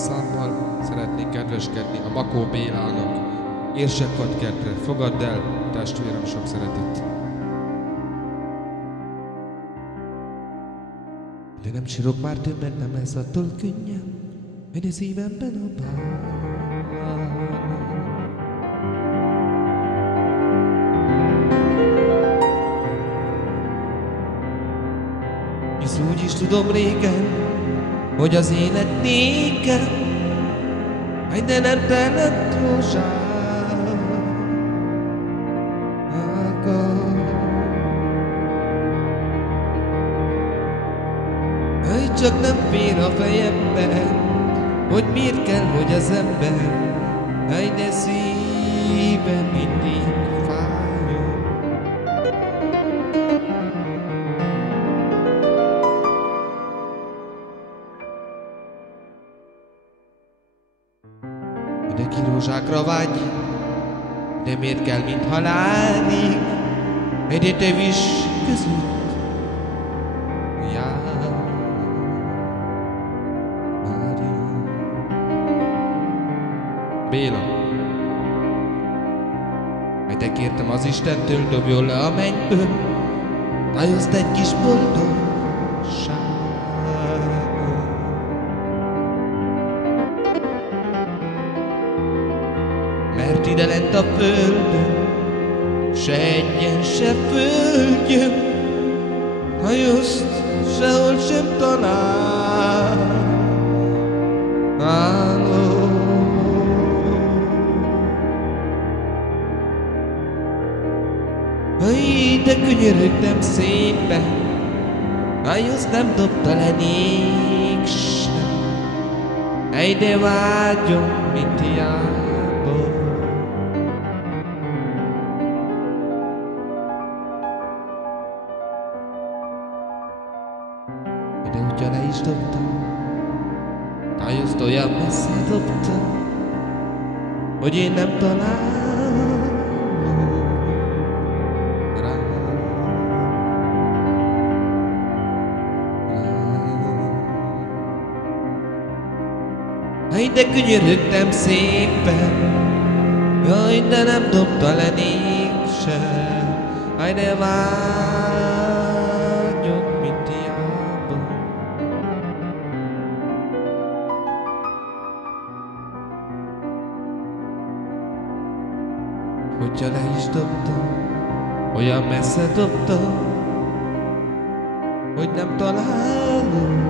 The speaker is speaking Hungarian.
számmal szeretnék kedveskedni a Makó Bélának. Érsekvadkertre, fogadd el, testvérem, sok szeretet. De nem sírok már többet, nem lesz attól könnyen, hogy a szívemben a bár. Hisz úgy is tudom régen, hogy az élet nékem, de nem telett rózsák. Csak nem fér a fejembe, hogy miért kell, hogy az ember, de szívem mindig fájjon. Mindenki rózsákra vágy, de miért kell, mint halálig, de te visz között jár. Béla, te kértem az Istentől, dobjon le a mennyből, ajoszt egy kis boldogságot. Mert ide lent a földön, se egyen, se földjön, ajoszt sehol sem talál. De könyörögtem szépen, azt nem dobta le még sem, de vágyom, mint hiába. De hogyha le is dobtam, azt olyan messze dobtam, hogy én nem találom. De könyörögtem szépen, de nem dobta le mégsem, de vágyok, mint hiába. Hogyha le is dobtam, olyan messze dobtam, hogy nem találom.